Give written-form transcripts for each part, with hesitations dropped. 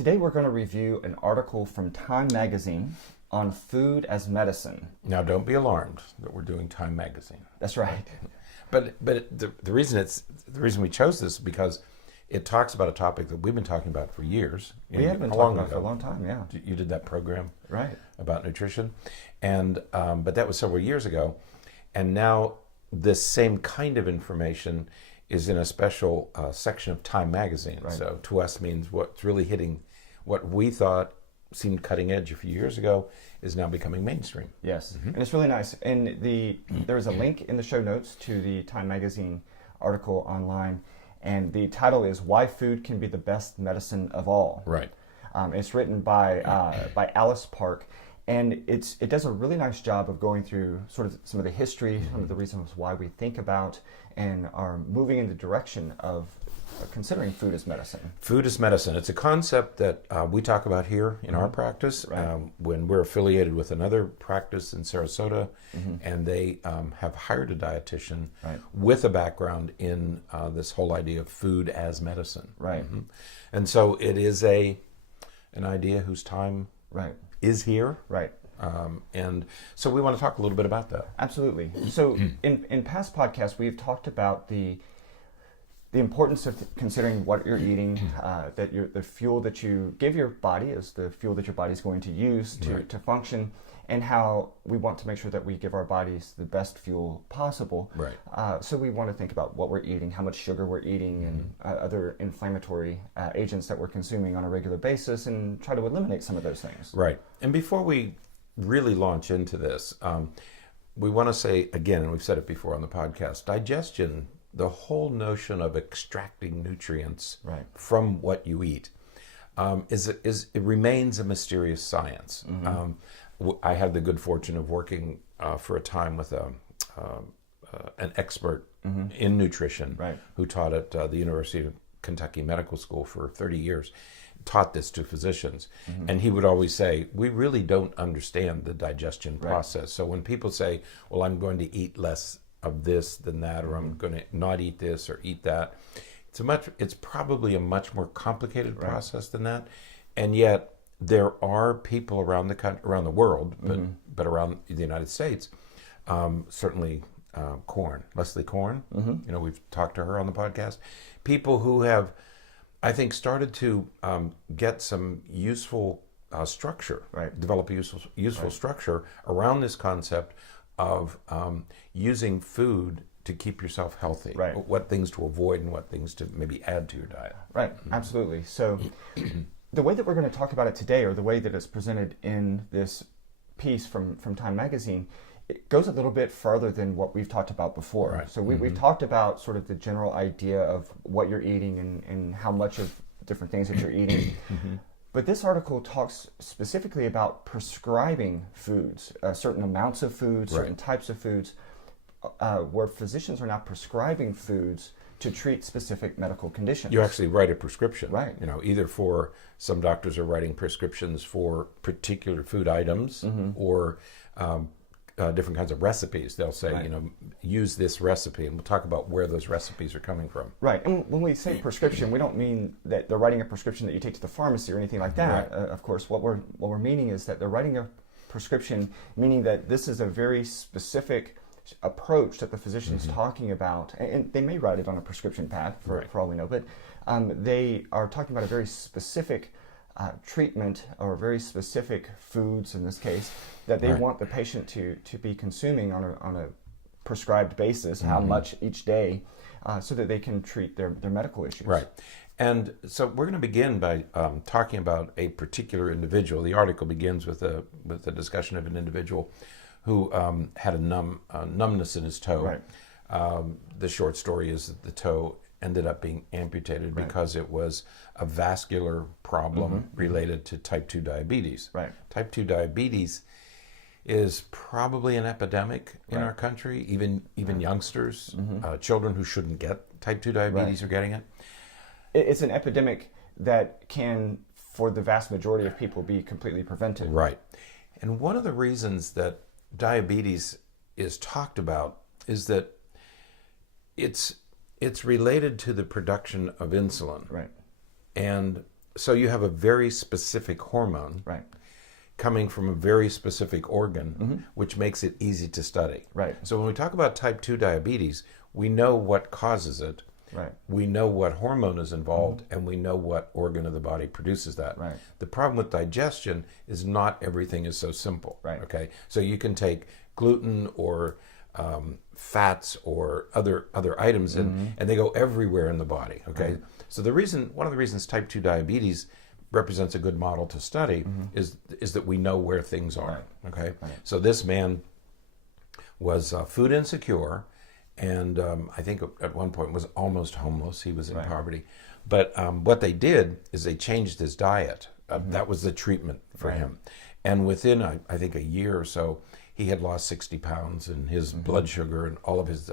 Today we're going to review an article from Time Magazine on food as medicine. Now, don't be alarmed that we're doing Time Magazine. That's right. But the reason we chose this is because it talks about a topic that we've been talking about for years. We have been talking about it for a long time, yeah. You did that program, right, about nutrition, and but that was several years ago, and now this same kind of information is in a special section of Time Magazine. Right. So to us means what's really hitting what we thought seemed cutting edge a few years ago is now becoming mainstream. Yes, and it's really nice. And there is a link in the show notes to the Time Magazine article online, and the title is "Why Food Can Be the Best Medicine of All." Right. It's written by Alice Park, and it does a really nice job of going through sort of some of the history, some of the reasons why we think about and are moving in the direction of considering food as medicine. Food as medicine. It's a concept that we talk about here in our practice when we're affiliated with another practice in Sarasota, and they have hired a dietitian with a background in this whole idea of food as medicine. Right. And so it is an idea whose time is here. Right. And so we want to talk a little bit about that. Absolutely. So in past podcasts, we've talked about the importance of considering what you're eating, that the fuel that you give your body is the fuel that your body's going to use to function, and how we want to make sure that we give our bodies the best fuel possible. Right. So we want to think about what we're eating, how much sugar we're eating, and other inflammatory agents that we're consuming on a regular basis, and try to eliminate some of those things. Right. And before we really launch into this, we want to say again, and we've said it before on the podcast, digestion, the whole notion of extracting nutrients from what you eat, it remains a mysterious science. I had the good fortune of working for a time with an expert in nutrition who taught at the University of Kentucky Medical School for 30 years, taught this to physicians. And he would always say, we really don't understand the digestion process. So when people say, well, I'm going to eat less of this than that, or I'm going to not eat this or eat that, it's probably a much more complicated process than that. And yet there are people around the country, around the world, but around the United States, certainly Leslie Korn, we've talked to her on the podcast, people who have, I think, started to get some useful structure, develop a useful structure around this concept of using food to keep yourself healthy, what things to avoid and what things to maybe add to your diet. Right, absolutely. So the way that we're going to talk about it today, or the way that it's presented in this piece from Time Magazine, it goes a little bit further than what we've talked about before. So we've talked about sort of the general idea of what you're eating and how much of different things that you're eating. But this article talks specifically about prescribing foods, certain amounts of foods, certain types of foods, where physicians are now prescribing foods to treat specific medical conditions. You actually write a prescription. Right. Either for, some doctors are writing prescriptions for particular food items or different kinds of recipes. They'll say, use this recipe, and we'll talk about where those recipes are coming from. Right, and when we say prescription, we don't mean that they're writing a prescription that you take to the pharmacy or anything like that. Of course, what we're meaning is that they're writing a prescription, meaning that this is a very specific approach that the physician's talking about, and they may write it on a prescription pad for all we know, but they are talking about a very specific treatment, or very specific foods in this case, that they want the patient to be consuming on a prescribed basis, how much each day, so that they can treat their medical issues. Right. And so we're going to begin by talking about a particular individual. The article begins with a discussion of an individual who had a numbness in his toe. The short story is that the toe ended up being amputated because it was a vascular problem related to type 2 diabetes. Type 2 diabetes is probably an epidemic in our country. Even youngsters, children who shouldn't get type 2 diabetes are getting it. It's an epidemic that can, for the vast majority of people, be completely prevented. Right. And one of the reasons that diabetes is talked about is that it's related to the production of insulin. Right. And so you have a very specific hormone Right. coming from a very specific organ, which makes it easy to study. Right. So when we talk about type 2 diabetes, we know what causes it. Right. We know what hormone is involved, and we know what organ of the body produces that. Right. The problem with digestion is not everything is so simple. Right. Okay. So you can take gluten or fats or other items, and they go everywhere in the body. Okay. Right. So one of the reasons type 2 diabetes represents a good model to study is that we know where things are. Right. Okay. Right. So this man was food insecure. And I think at one point was almost homeless. He was in poverty. But what they did is they changed his diet. That was the treatment for him. And within, I think, a year or so, he had lost 60 pounds, and his blood sugar and all of his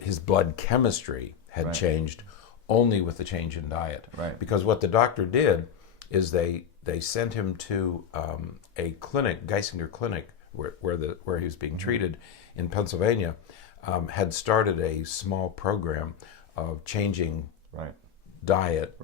his blood chemistry had changed only with the change in diet. Right. Because what the doctor did is they sent him to a clinic, Geisinger Clinic, where he was being treated in Pennsylvania. Had started a small program of changing diet,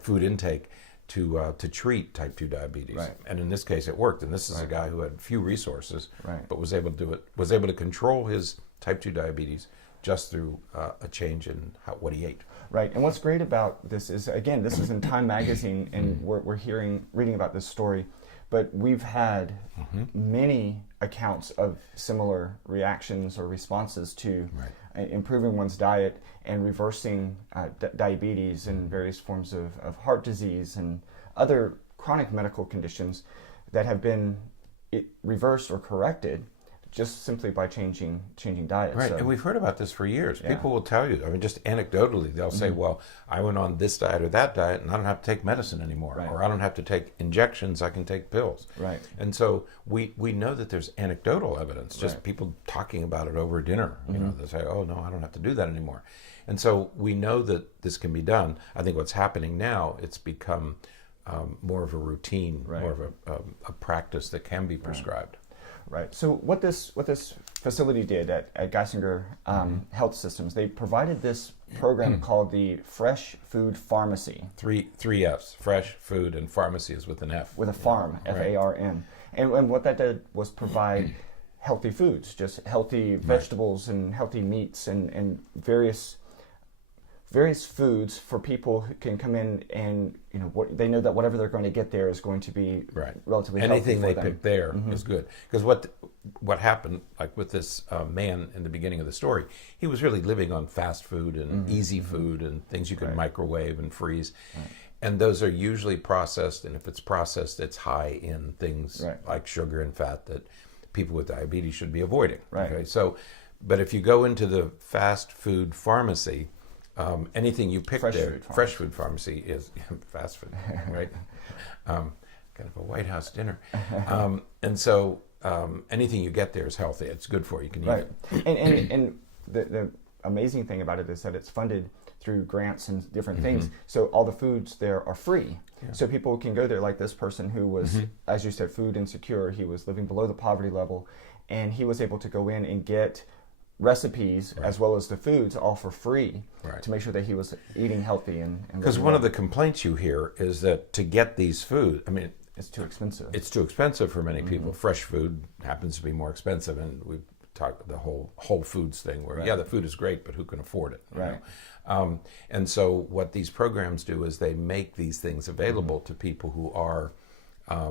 food intake to treat type 2 diabetes. Right. And in this case, it worked. And this is a guy who had few resources, but was able to do it. Was able to control his type 2 diabetes just through a change in what he ate. Right. And what's great about this is, again, this is in Time Magazine, and we're reading about this story. But we've had many accounts of similar reactions or responses to improving one's diet and reversing diabetes and various forms of heart disease and other chronic medical conditions that have been reversed or corrected just simply by changing diet. Right, So, and we've heard about this for years. People will tell you, I mean, just anecdotally, they'll say, well, I went on this diet or that diet, and I don't have to take medicine anymore. Or I don't have to take injections, I can take pills. Right. And so we know that there's anecdotal evidence, just people talking about it over dinner. You know, they say, oh, no, I don't have to do that anymore. And so we know that this can be done. I think what's happening now, it's become more of a routine, more of a practice that can be prescribed. Right. So what this facility did at Geisinger Health Systems, they provided this program called the Fresh Food Pharmacy. Three F's: fresh, food, and pharmacy is with an F. With a farm, F-A-R-M. And what that did was provide healthy foods, just healthy vegetables and healthy meats and various foods for people who can come in and, you know, they know that whatever they're going to get there is going to be relatively healthy Anything for they them. pick there is good. Because what happened, like with this man in the beginning of the story, he was really living on fast food and easy food and things you can microwave and freeze. And those are usually processed, and if it's processed, it's high in things like sugar and fat that people with diabetes should be avoiding. Right. Okay? So, but if you go into the fast food pharmacy, anything you pick fresh food pharmacy is fast food, right? Kind of a White House dinner. And so anything you get there is healthy. It's good for you. You can eat it. And the amazing thing about it is that it's funded through grants and different things. So all the foods there are free. Yeah. So people can go there, like this person who was, as you said, food insecure. He was living below the poverty level, and he was able to go in and get recipes as well as the foods all for free to make sure that he was eating healthy. Because one of the complaints you hear is that to get these foods, I mean, it's too expensive. It's too expensive for many people. Fresh food happens to be more expensive, and we've talked the whole Whole Foods thing where, the food is great, but who can afford it? You know? And so what these programs do is they make these things available to people who are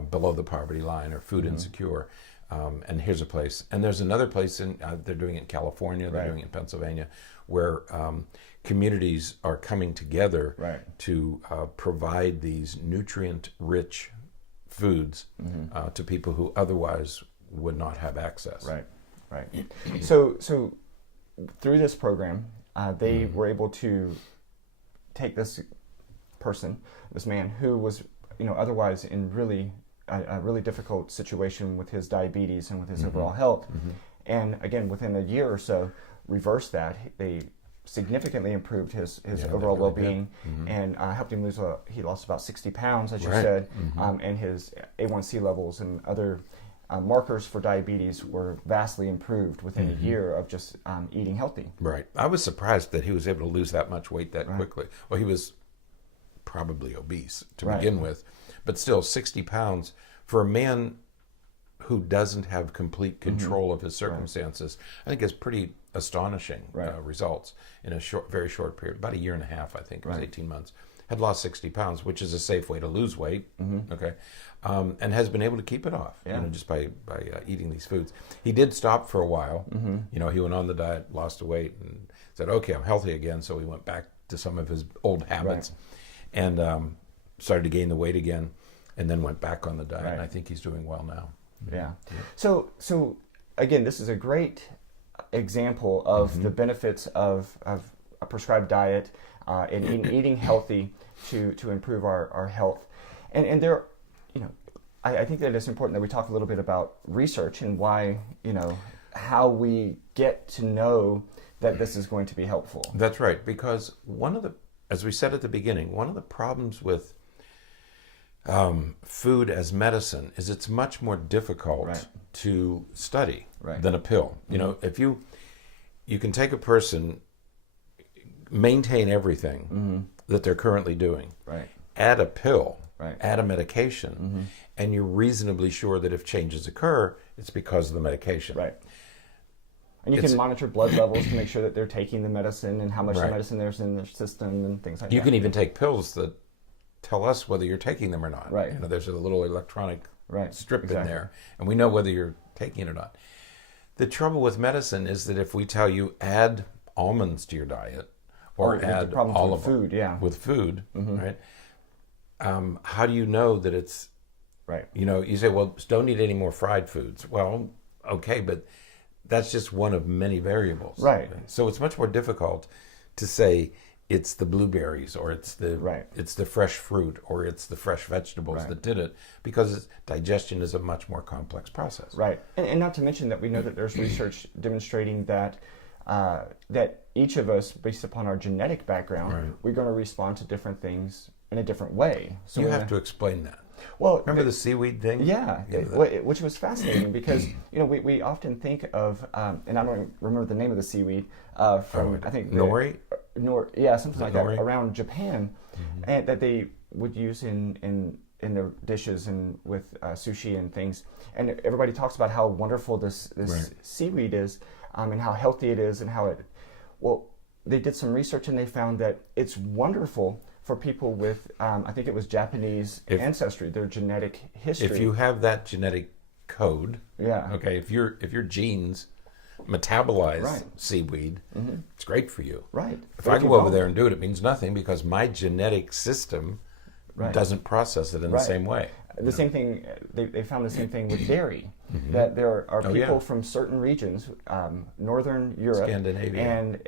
below the poverty line or food insecure. And here's a place. And there's another place, they're doing it in California, they're doing it in Pennsylvania, where communities are coming together to provide these nutrient-rich foods to people who otherwise would not have access. Right. So through this program, they were able to take this man who was, otherwise in a really difficult situation with his diabetes and with his overall health, and again within a year or so, reversed that. They significantly improved his overall well-being and helped him lose. He lost about 60 pounds, as you said, and his A1C levels and other markers for diabetes were vastly improved within a year of just eating healthy. Right. I was surprised that he was able to lose that much weight that quickly. Well, he was probably obese to begin with, but still 60 pounds for a man who doesn't have complete control of his circumstances, I think is pretty astonishing results in a very short period, about a year and a half, I think, it was 18 months. Had lost 60 pounds, which is a safe way to lose weight, okay, and has been able to keep it off, just by eating these foods. He did stop for a while. He went on the diet, lost the weight, and said, okay, I'm healthy again, so he went back to some of his old habits and started to gain the weight again, and then went back on the diet, and I think he's doing well now. Yeah. So again, this is a great example of the benefits of a prescribed diet and eating healthy to improve our health. And there, I think that it's important that we talk a little bit about research and why, how we get to know that this is going to be helpful. That's right, because as we said at the beginning, one of the problems with food as medicine is it's much more difficult to study than a pill. If you can take a person, maintain everything that they're currently doing, add a pill, add a medication, and you're reasonably sure that if changes occur, it's because of the medication. And you can monitor blood levels to make sure that they're taking the medicine and how much the medicine there's in their system and things like that. You can even take pills that tell us whether you're taking them or not. There's a little electronic strip in there, and we know whether you're taking it or not. The trouble with medicine is that if we tell you add almonds to your diet, or add olive food, with food, right? How do you know that it's you say, well, don't eat any more fried foods. Well, okay, but that's just one of many variables. So it's much more difficult to say it's the blueberries, or it's the fresh fruit, or it's the fresh vegetables that did it, because digestion is a much more complex process. And not to mention that we know that there's research demonstrating that that each of us, based upon our genetic background, we're going to respond to different things in a different way. So you have to explain that. Well, remember the seaweed thing? Which was fascinating because we often think of, and I don't remember the name of the seaweed from I think nori, something like that, around Japan, and that they would use in their dishes and with sushi and things. And everybody talks about how wonderful this seaweed is, and how healthy it is, and how it. Well, they did some research and they found that it's wonderful for people with, I think it was Japanese ancestry, their genetic history. If you have that genetic code, okay, if your genes metabolize seaweed, it's great for you. If I go over there and do it, it means nothing because my genetic system doesn't process it in the same way. The same thing, they found the same thing with dairy, that there are people from certain regions, Northern Europe, Scandinavia, and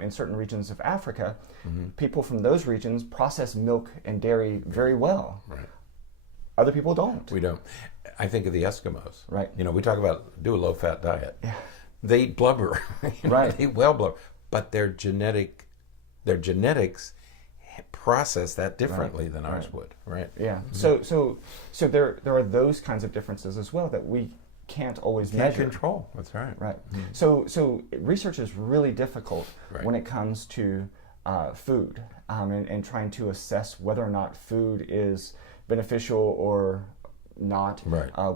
in certain regions of Africa, people from those regions process milk and dairy very well. Other people don't. We don't. I think of the Eskimos. We talk about do a low-fat diet. They eat blubber. They eat whale blubber, but their genetics process that differently than ours would, So there are those kinds of differences as well that we can't always measure. Control. That's right. So research is really difficult when it comes to food and trying to assess whether or not food is beneficial or not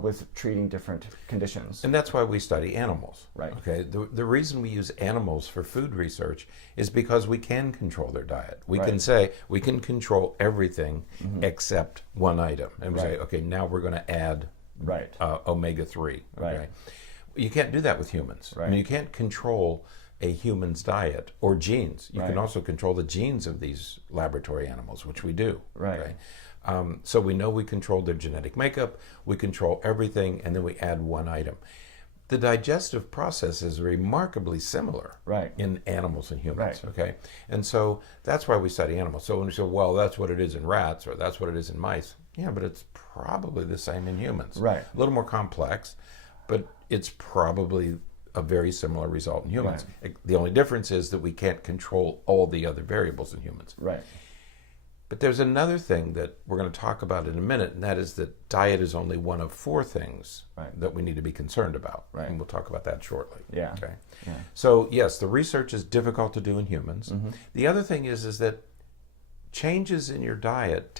with treating different conditions. And that's why we study animals. Okay. The reason we use animals for food research is because we can control their diet. We can say we can control everything except one item, and we say, okay, now we're going to add omega-3. Okay. You can't do that with humans. I mean, you can't control a human's diet or genes. You can also control the genes of these laboratory animals, which we do. So we know we control their genetic makeup, we control everything, and then we add one item. The digestive process is remarkably similar in animals and humans. Okay, and so that's why we study animals. So when we say, well, that's what it is in rats, or that's what it is in mice, but it's probably the same in humans. A little more complex, but it's probably a very similar result in humans. The only difference is that we can't control all the other variables in humans. But there's another thing that we're going to talk about in a minute, and that is that diet is only one of four things that we need to be concerned about. And we'll talk about that shortly. Okay. So yes, the research is difficult to do in humans. The other thing is that changes in your diet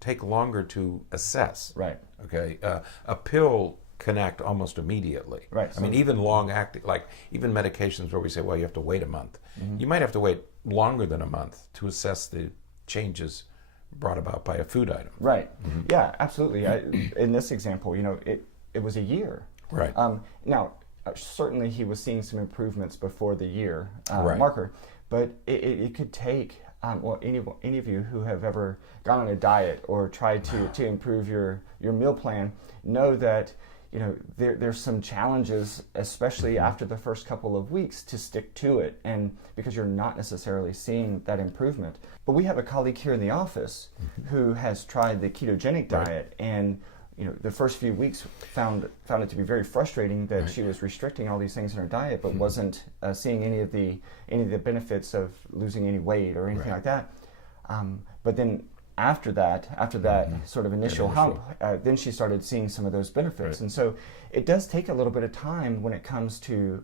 take longer to assess. Right. Okay. A pill can act almost immediately. Right. I mean, even long-acting, like even medications where we say, well, you have to wait a month. You might have to wait longer than a month to assess the changes brought about by a food item. Right. Yeah, absolutely. In this example, it was a year. Right. Now, certainly he was seeing some improvements before the year Right. marker, but it could take, any of you who have ever gone on a diet or tried to improve your meal plan know that there's some challenges, especially after the first couple of weeks, to stick to it, and because you're not necessarily seeing that improvement. But we have a colleague here in the office who has tried the ketogenic diet, and the first few weeks found it to be very frustrating that she was restricting all these things in her diet, but wasn't seeing any of the benefits of losing any weight or anything like that. But then after that sort of initial hump, then she started seeing some of those benefits. And so it does take a little bit of time when it comes to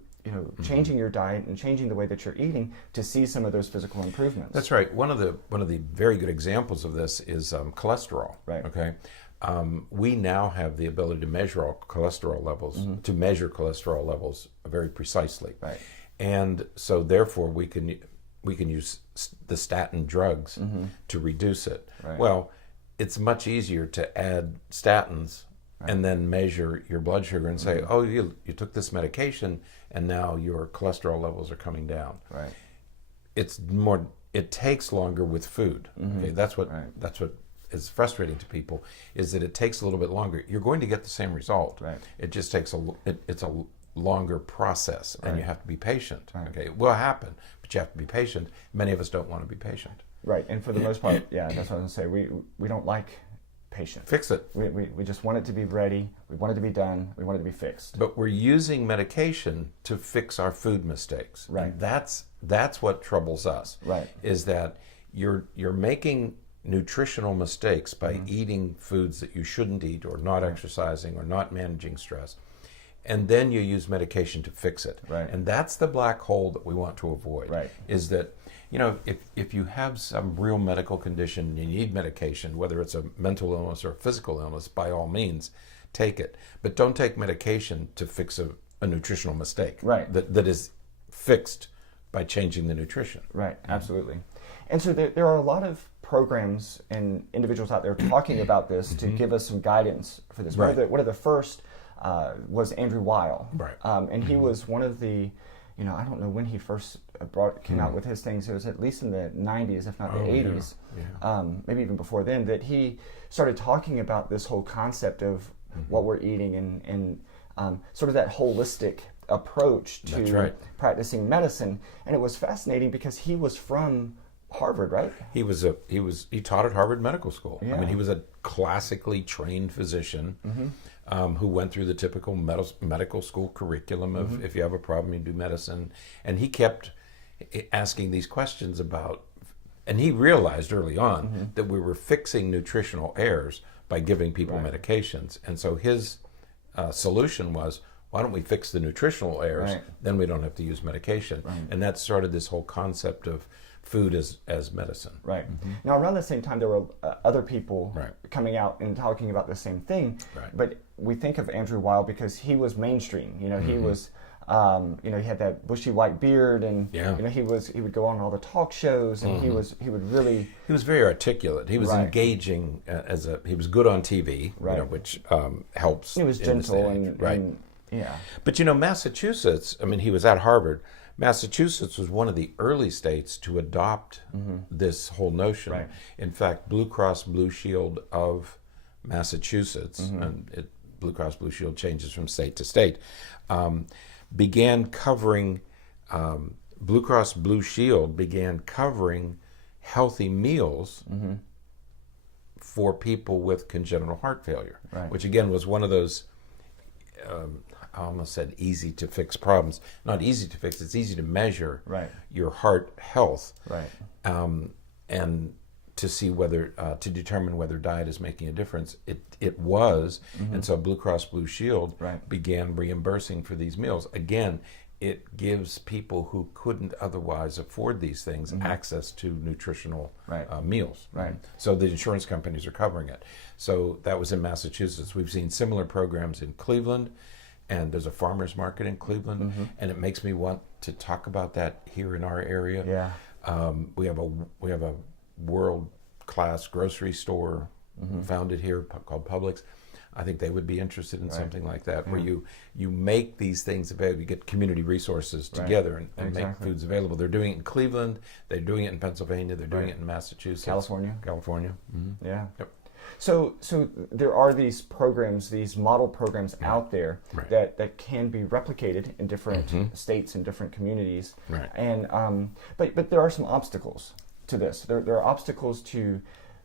changing your diet and changing the way that you're eating to see some of those physical improvements. That's right. One of the very good examples of this is cholesterol. Right. Okay. We now have the ability to measure all cholesterol levels, to measure cholesterol levels very precisely. Right. And so therefore we can use the statin drugs to reduce it. Right. Well, it's much easier to add statins and then measure your blood sugar and say, oh, you took this medication and now your cholesterol levels are coming down. Right. It takes longer with food. Okay, that's what is frustrating to people, is that it takes a little bit longer. You're going to get the same result. Right. It just takes it's a longer process, and you have to be patient. Right. Okay, it will happen, but you have to be patient. Many of us don't want to be patient. Right, and for the most part, that's what I was going to say. We don't like patience. Fix it. We just want it to be ready. We want it to be done. We want it to be fixed. But we're using medication to fix our food mistakes. Right. And that's what troubles us. Right. Is that you're making nutritional mistakes by eating foods that you shouldn't eat, or not exercising, or not managing stress, and then you use medication to fix it. Right. And that's the black hole that we want to avoid. Right. Is that if you have some real medical condition and you need medication, whether it's a mental illness or a physical illness, by all means take it, but don't take medication to fix a nutritional mistake. Right. That is fixed by changing the nutrition. Right, absolutely. And so there are a lot of programs and individuals out there talking about this to give us some guidance for this. Right. One of the first was Andrew Weil. Right. And he was one of the, I don't know when he first came out with his things. It was at least in the 90s, if not the 80s, maybe even before then, that he started talking about this whole concept of what we're eating and sort of that holistic approach to practicing medicine. And it was fascinating because he was from Harvard, right? He taught at Harvard Medical School. Yeah. I mean, he was a classically trained physician who went through the typical medical school curriculum of if you have a problem, you do medicine. And he kept asking these questions about, and he realized early on that we were fixing nutritional errors by giving people medications. And so his solution was, why don't we fix the nutritional errors? Right. Then we don't have to use medication. Right. And that started this whole concept of food as medicine. Right. Now, around the same time, there were other people coming out and talking about the same thing. Right. But we think of Andrew Weil because he was mainstream. He was, he had that bushy white beard, and he would go on all the talk shows, and he would really. He was very articulate. He was engaging he was good on TV, which helps. He was gentle and yeah. But Massachusetts. I mean, he was at Harvard. Massachusetts was one of the early states to adopt this whole notion. Right. In fact, Blue Cross Blue Shield of Massachusetts, and Blue Cross Blue Shield changes from state to state, began covering, Blue Cross Blue Shield began covering healthy meals for people with congenital heart failure, which again was one of those, I almost said easy to fix problems. Not easy to fix, it's easy to measure your heart health. And to see whether, to determine whether diet is making a difference. It was, and so Blue Cross Blue Shield began reimbursing for these meals. Again, it gives people who couldn't otherwise afford these things access to nutritional meals. Right. So the insurance companies are covering it. So that was in Massachusetts. We've seen similar programs in Cleveland, and there's a farmer's market in Cleveland, and it makes me want to talk about that here in our area. Yeah. We have a world-class grocery store founded here called Publix. I think they would be interested in something like that, where you make these things available. You get community resources together and make foods available. They're doing it in Cleveland. They're doing it in Pennsylvania. They're doing it in Massachusetts. California. Yeah. Yep. So there are these programs, these model programs out there that can be replicated in different states and different communities. Right. And but there are some obstacles to this. There are obstacles to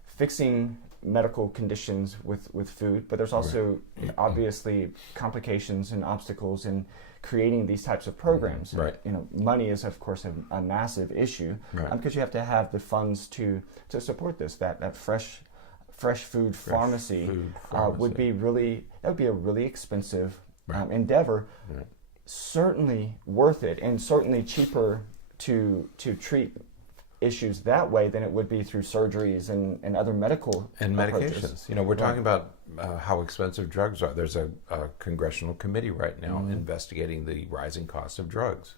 fixing medical conditions with food, but there's also obviously complications and obstacles in creating these types of programs. Right. Money is of course a massive issue, because you have to have the funds to support this. That fresh food pharmacy would be a really expensive endeavor. Right. Certainly worth it, and certainly cheaper to treat issues that way than it would be through surgeries and other medical and approaches. medications. We're talking about how expensive drugs are. There's a congressional committee right now investigating the rising cost of drugs.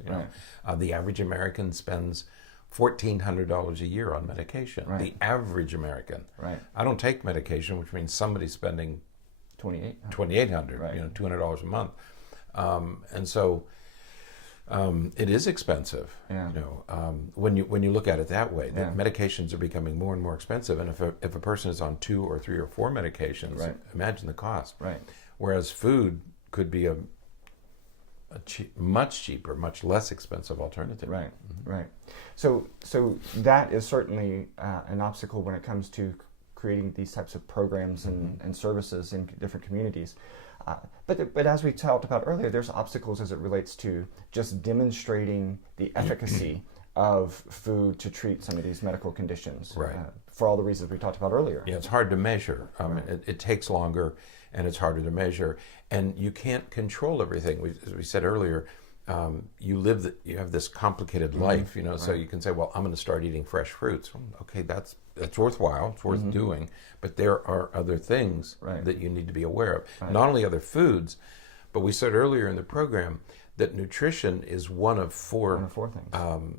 The average American spends $1,400 a year on medication. The average American. Right. I don't take medication, which means somebody's spending $2,800. $200 a month, and so. It is expensive. Yeah. When you look at it that way, the medications are becoming more and more expensive. And if a person is on 2 or 3 or 4 medications, imagine the cost. Right. Whereas food could be a much cheaper, much less expensive alternative. Right. Right. So that is certainly an obstacle when it comes to creating these types of programs and services in different communities. But as we talked about earlier, there's obstacles as it relates to just demonstrating the efficacy of food to treat some of these medical conditions. Right. For all the reasons we talked about earlier. Yeah, it's hard to measure. It takes longer, and it's harder to measure. And you can't control everything. As we said earlier, you have this complicated life, so you can say, well, I'm going to start eating fresh fruits. Okay, that's worthwhile. It's worth doing. But there are other things that you need to be aware of. Right. Not only other foods, but we said earlier in the program that nutrition is one of four things.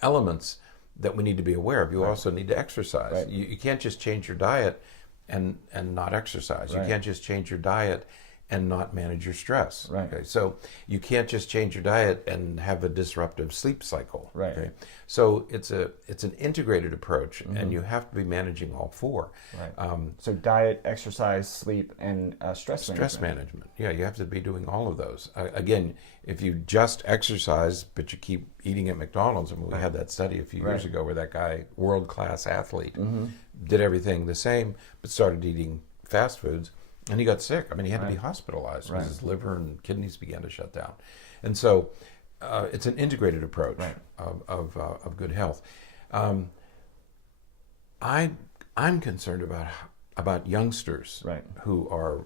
Elements that we need to be aware of. You also need to exercise. Right. You can't just change your diet and not exercise. You can't just change your diet and not manage your stress. Right. Okay? So you can't just change your diet and have a disruptive sleep cycle. Right. Okay? So it's an integrated approach, and you have to be managing all four. Right. So diet, exercise, sleep, and stress management. Stress management. Yeah, you have to be doing all of those. Again, if you just exercise but you keep eating at McDonald's, I mean, we had that study a few years ago where that guy, world-class athlete, did everything the same but started eating fast foods. And he got sick. I mean, he had to be hospitalized because his liver and kidneys began to shut down. And so it's an integrated approach of good health. I'm concerned about youngsters who are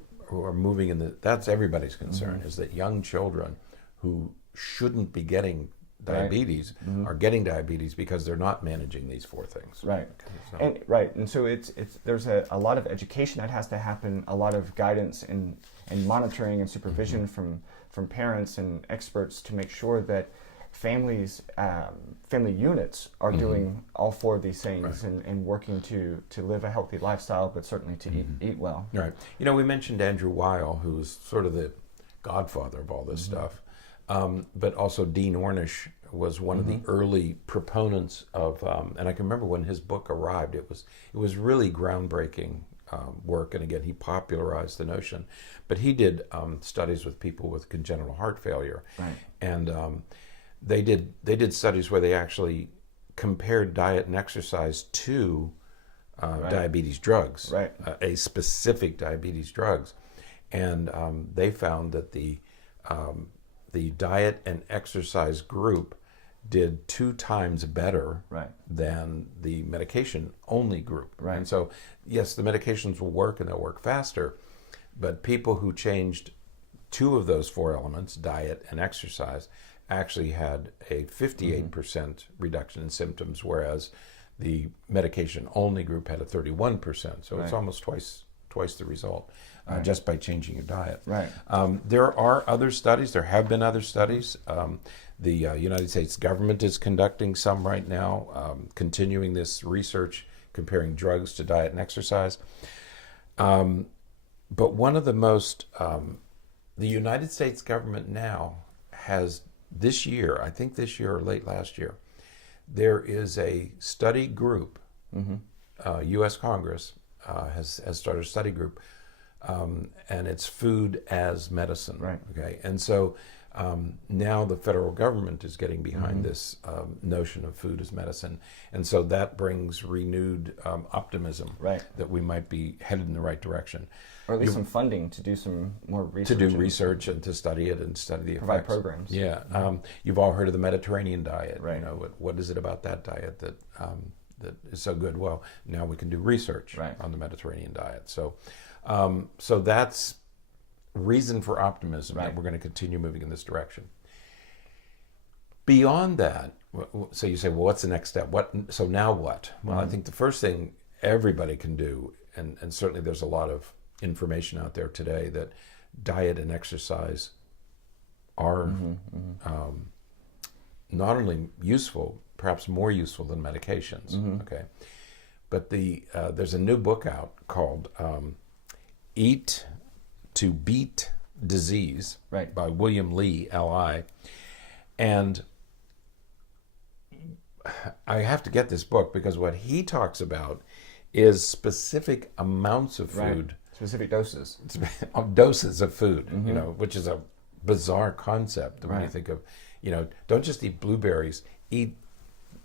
moving in that's everybody's concern, is that young children who shouldn't be getting diabetes are getting diabetes because they're not managing these four things. Right. So. And so it's there's a lot of education that has to happen, a lot of guidance and monitoring and supervision from parents and experts to make sure that family units are doing all four of these things and working to live a healthy lifestyle, but certainly to eat well. Right. We mentioned Andrew Weil, who's sort of the godfather of all this stuff. But also Dean Ornish was one of the early proponents of, and I can remember when his book arrived, it was really groundbreaking work, and again, he popularized the notion. But he did studies with people with congenital heart failure, and they did studies where they actually compared diet and exercise to diabetes drugs, a specific diabetes drugs, and they found that the diet and exercise group did 2 times better than the medication-only group. Right. And so, yes, the medications will work and they'll work faster, but people who changed 2 of those 4 elements, diet and exercise, actually had a 58% reduction in symptoms, whereas the medication-only group had a 31%. So it's almost twice the result just by changing your diet. Right. There are other studies. There have been other studies. The United States government is conducting some right now, continuing this research, comparing drugs to diet and exercise. But one of the most, the United States government now has this year, I think this year or late last year, there is a study group, U.S. Congress has started a study group, and it's food as medicine. Right. Okay, and so now the federal government is getting behind this notion of food as medicine, and so that brings renewed optimism that we might be headed in the right direction. Or at least some funding to do some more research. To do research and to study it and study the effects. Provide programs. Yeah. You've all heard of the Mediterranean diet. Right. You know, what is it about that diet that is so good? Well, now we can do research on the Mediterranean diet. So, so that's reason for optimism that we're going to continue moving in this direction. Beyond that, so you say, well, what's the next step? So now what? Well, I think the first thing everybody can do, and certainly there's a lot of information out there today that diet and exercise are not only useful, perhaps more useful than medications. Okay, but there's a new book out called "Eat to Beat Disease" by William Li, L.I., and I have to get this book because what he talks about is specific amounts of food. Specific doses. Doses of food, you know, which is a bizarre concept when you think of, you know, don't just eat blueberries, eat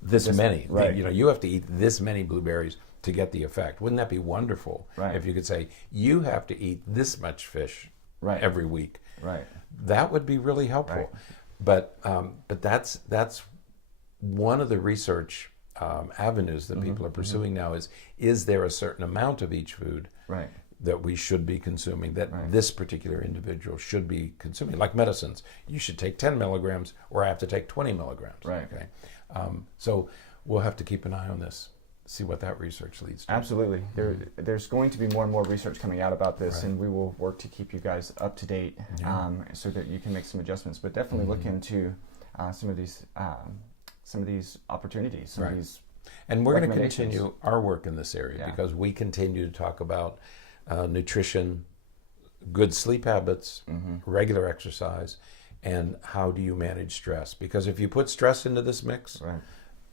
this many. Right. You know, you have to eat this many blueberries to get the effect. Wouldn't that be wonderful if you could say, you have to eat this much fish every week? Right. That would be really helpful. But that's one of the research avenues that people are pursuing now is there a certain amount of each food that we should be consuming, that this particular individual should be consuming? Like medicines, you should take 10 milligrams or I have to take 20 milligrams. Right. Okay. So we'll have to keep an eye on this, see what that research leads to. Absolutely. There's going to be more and more research coming out about this, and we will work to keep you guys up to date so that you can make some adjustments. But definitely look into some of these opportunities, some of these. And we're going to continue our work in this area because we continue to talk about nutrition, good sleep habits, regular exercise, and how do you manage stress? Because if you put stress into this mix,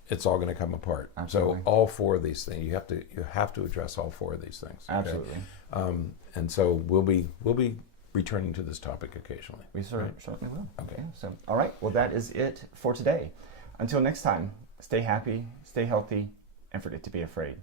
it's all going to come apart. Absolutely. So all four of these things, you have to address all four of these things. Absolutely. Okay? And so we'll be returning to this topic occasionally. We certainly will. Okay. So all right. Well, that is it for today. Until next time, stay happy, stay healthy, and forget to be afraid.